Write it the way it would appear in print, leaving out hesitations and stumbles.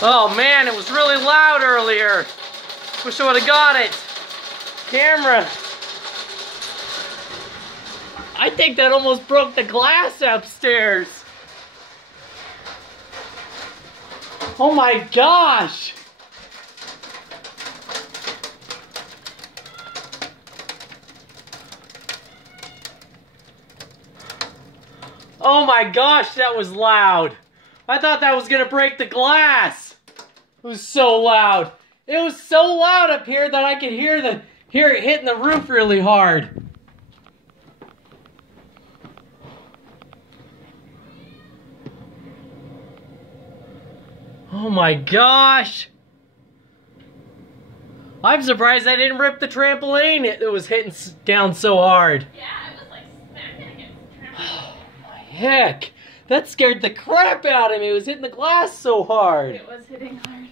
Oh man, it was really loud earlier. Wish I would have got it. Camera. I think that almost broke the glass upstairs. Oh my gosh. Oh my gosh, that was loud. I thought that was gonna break the glass. It was so loud. It was so loud up here that I could hear it hitting the roof really hard. Oh my gosh. I'm surprised I didn't rip the trampoline. It was hitting down so hard. Yeah, it was like smacking against the trampoline. Oh my heck. That scared the crap out of me. It was hitting the glass so hard. It was hitting hard.